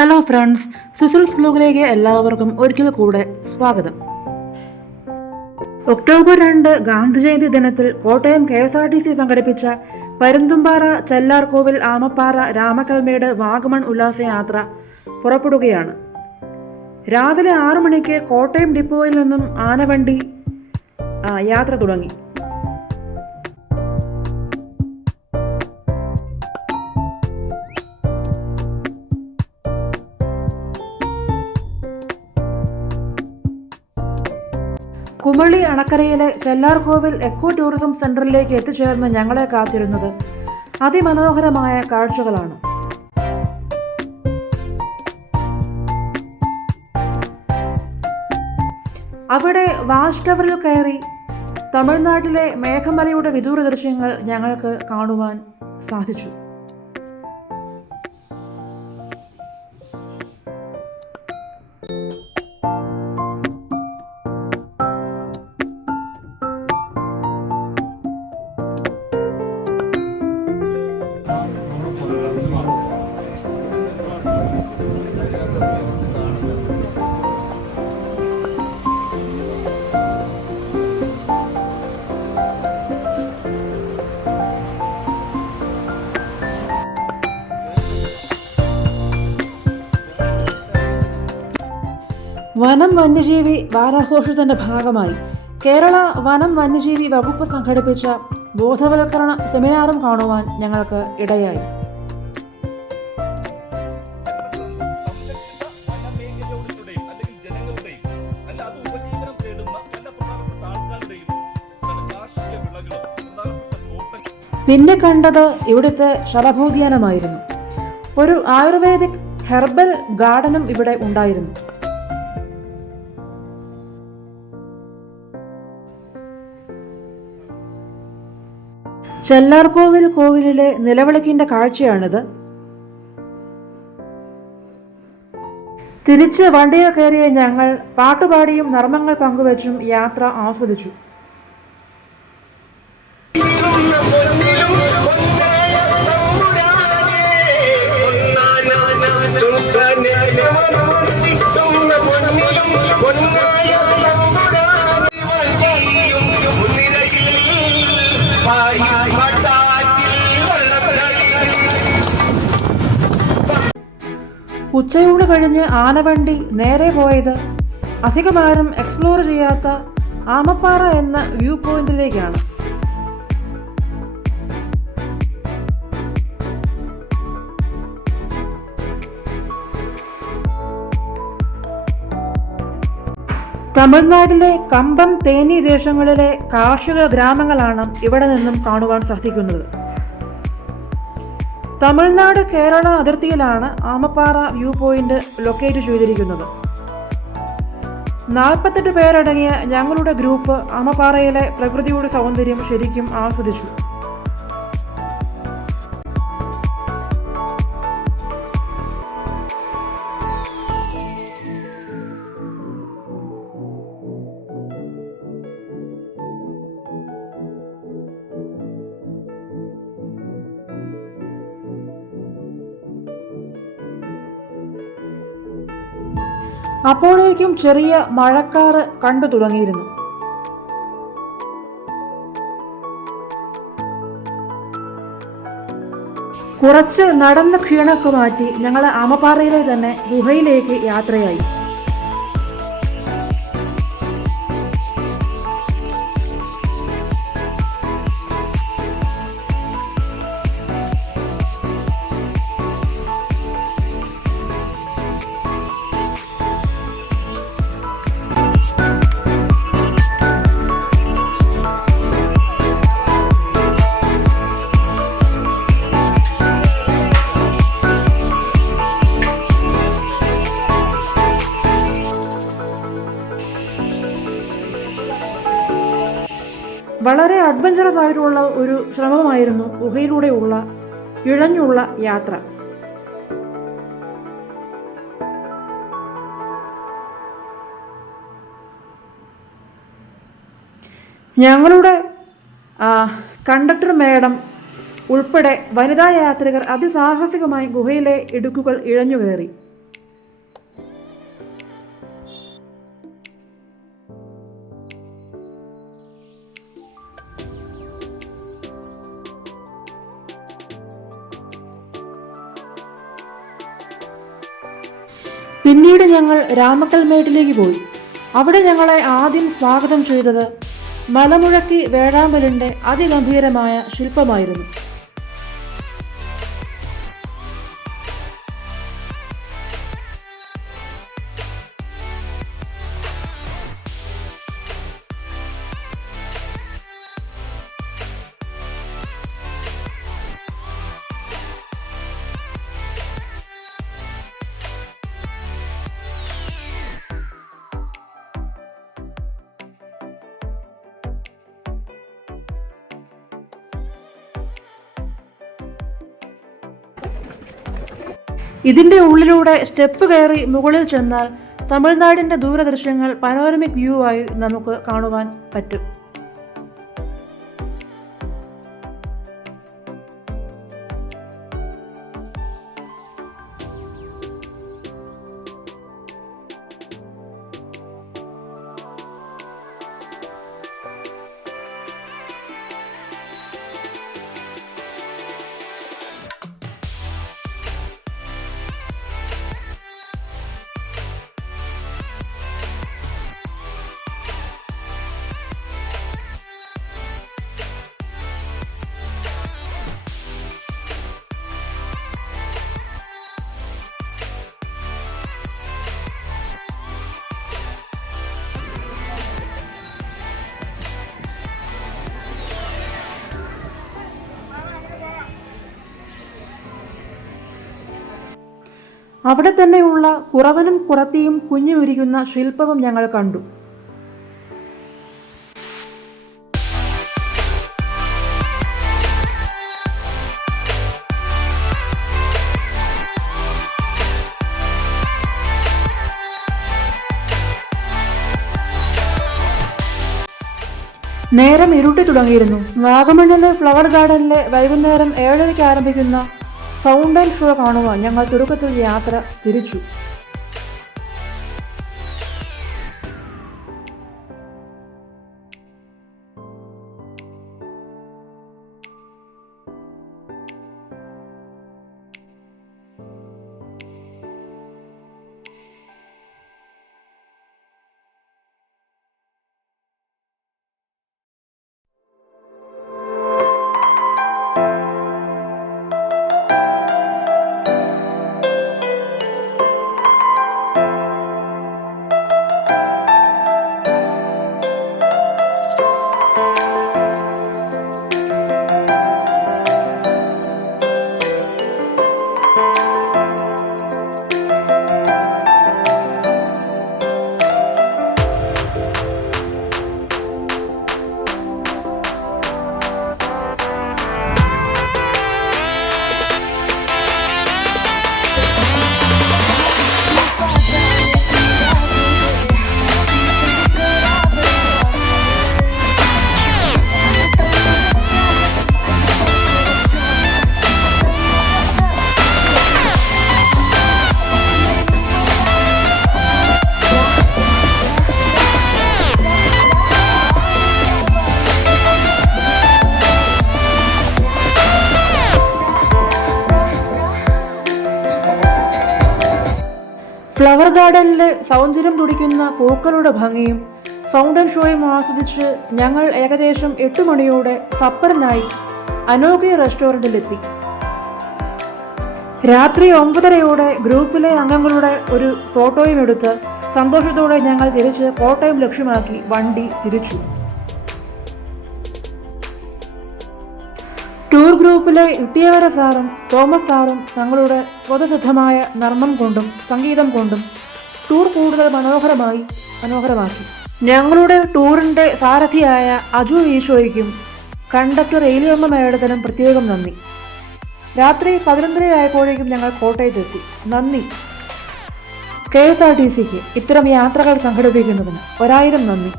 Hello friends, സിസിൽസ് വ്ലോഗിലേക്ക് എല്ലാവർക്കും ഒരിക്കൽ കൂടെ സ്വാഗതം. ഒക്ടോബർ 2 ഗാന്ധിജയന്തി ദിനത്തിൽ കോട്ടയം KSRTC സംഘടിപ്പിച്ച പരുന്തുംപാറ, ചെല്ലാർകോവിൽ, ആമപ്പാറ, രാമക്കൽമേട്, വാഗമൺ ഉല്ലാസയാത്ര പുറപ്പെടുകയാണ്. രാവിലെ 6 മണിക്ക് കോട്ടയം ഡിപ്പോയിൽ നിന്നും ആനവണ്ടി യാത്ര തുടങ്ങി. കുമളി അണക്കരയിലെ ചെല്ലാർകോവിൽ എക്കോ ടൂറിസം സെന്ററിലേക്ക് എത്തിച്ചേർന്ന് ഞങ്ങളെ കാത്തിരുന്നത് അതിമനോഹരമായ കാഴ്ചകളാണ്. അവിടെ വാച്ച് ടവറിൽ കയറി തമിഴ്നാട്ടിലെ മേഘമലയുടെ വിദൂര ദൃശ്യങ്ങൾ ഞങ്ങൾക്ക് കാണുവാൻ സാധിച്ചു. വനം വന്യജീവി വാരാഘോഷത്തിന്റെ ഭാഗമായി കേരള വനം വന്യജീവി വകുപ്പ് സംഘടിപ്പിച്ച ബോധവൽക്കരണ സെമിനാറും കാണുവാൻ ഞങ്ങൾക്ക് ഇടയായി. പിന്നെ കണ്ടത് ഇവിടുത്തെ ശലഭോദ്യാനമായിരുന്നു. ഒരു ആയുർവേദിക് ഹെർബൽ ഗാർഡനും ഇവിടെ ഉണ്ടായിരുന്നു. ചെല്ലാർകോവിൽ കോവിലിലെ നിലവിളക്കിന്റെ കാഴ്ചയാണിത്. തിരിച്ച് വണ്ടിയിൽ കയറിയ ഞങ്ങൾ പാട്ടുപാടിയും നർമ്മങ്ങൾ പങ്കുവച്ചും യാത്ര ആസ്വദിച്ചു. ഉച്ചയൂണ് കഴിഞ്ഞ് ആനവണ്ടി നേരെ പോയത് അധികമാരും എക്സ്പ്ലോർ ചെയ്യാത്ത ആമപ്പാറ എന്ന വ്യൂ പോയിന്റിലേക്കാണ്. തമിഴ്നാട്ടിലെ കമ്പം, തേനി ദേശങ്ങളിലെ കാർഷിക ഗ്രാമങ്ങളാണ് ഇവിടെ നിന്നും കാണുവാൻ സാധിക്കുന്നത്. തമിഴ്നാട് കേരള അതിർത്തിയിലാണ് ആമപ്പാറ വ്യൂ പോയിന്റ് ലൊക്കേറ്റ് ചെയ്തിരിക്കുന്നത്. 48 പേരടങ്ങിയ ഞങ്ങളുടെ ഗ്രൂപ്പ് ആമപ്പാറയിലെ പ്രകൃതിയുടെ സൗന്ദര്യം ശരിക്കും ആസ്വദിച്ചു. അപ്പോഴേക്കും ചെറിയ മഴക്കാറ് കണ്ടു തുടങ്ങിയിരുന്നു. കുറച്ച് നടന്ന ക്ഷീണമൊക്കെ മാറ്റി ഞങ്ങൾ ആമപ്പാറയിലെ തന്നെ ഗുഹയിലേക്ക് യാത്രയായി. വളരെ അഡ്വഞ്ചറസ് ആയിട്ടുള്ള ഒരു ശ്രമമായിരുന്നു ഗുഹയിലൂടെയുള്ള ഇഴഞ്ഞുള്ള യാത്ര. ഞങ്ങളുടെ കണ്ടക്ടർ മേഡം ഉൾപ്പെടെ വനിതാ യാത്രികർ അതിസാഹസികമായി ഗുഹയിലെ ഇടുക്കുകൾ ഇഴഞ്ഞുകയറി. പിന്നീട് ഞങ്ങൾ രാമക്കൽമേട്ടിലേക്ക് പോയി. അവിടെ ഞങ്ങളെ ആദ്യം സ്വാഗതം ചെയ്തത് മലമുഴക്കി വേഴാമ്പലിന്റെ അതിഗംഭീരമായ ശില്പമായിരുന്നു. ഇതിന്റെ ഉള്ളിലൂടെ സ്റ്റെപ്പ് കയറി മുകളിൽ ചെന്നാൽ തമിഴ്നാടിന്റെ ദൂരദൃശ്യങ്ങൾ പനോരമിക് വ്യൂ ആയി നമുക്ക് കാണുവാൻ പറ്റും. അവിടെ തന്നെയുള്ള കുറവനും കുറത്തിയും കുഞ്ഞുമിരിക്കുന്ന ശില്പവും ഞങ്ങൾ കണ്ടു. നേരം ഇരുട്ടി തുടങ്ങിയിരുന്നു. വാഗമണ്ണിലെ ഫ്ലവർ ഗാർഡനിലെ വൈകുന്നേരം 7:30 ആരംഭിക്കുന്ന ഫൗണ്ടൻ ഷോ കാണുവാൻ ഞങ്ങൾ തുടക്കത്തിൽ യാത്ര തിരിച്ചു. ഫ്ലവർ ഗാർഡനിലെ സൗന്ദര്യം തുടിക്കുന്ന പൂക്കളുടെ ഭംഗിയും ഫൗണ്ടൻ ഷോയും ആസ്വദിച്ച് ഞങ്ങൾ ഏകദേശം 8 മണിയോടെ സപ്പറിനായി അനോഖി റെസ്റ്റോറൻറ്റിലെത്തി. രാത്രി 9:30 ഗ്രൂപ്പിലെ അംഗങ്ങളുടെ ഒരു ഫോട്ടോയും എടുത്ത് സന്തോഷത്തോടെ ഞങ്ങൾ തിരിച്ച് കോട്ടയം ലക്ഷ്യമാക്കി വണ്ടി തിരിച്ചു. ടൂർ ഗ്രൂപ്പിലെ ഇട്ടിയവര സാറും തോമസ് സാറും തങ്ങളുടെ സ്വതസിദ്ധമായ നർമ്മം കൊണ്ടും സംഗീതം കൊണ്ടും ടൂർ കൂടുതൽ മനോഹരമാക്കി. ഞങ്ങളുടെ ടൂറിന്റെ സാരഥിയായ അജു ഈശോയ്ക്കും കണ്ടക്ടർ ഏലിയമ്മ മേഡത്തിനും പ്രത്യേകം നന്ദി. രാത്രി 11:30 ആയപ്പോഴേക്കും ഞങ്ങൾ കോട്ടയത്തെത്തി. നന്ദി. KSRTCക്ക് ഇത്തരം യാത്രകൾ സംഘടിപ്പിക്കുന്നതിന് 1000 നന്ദി.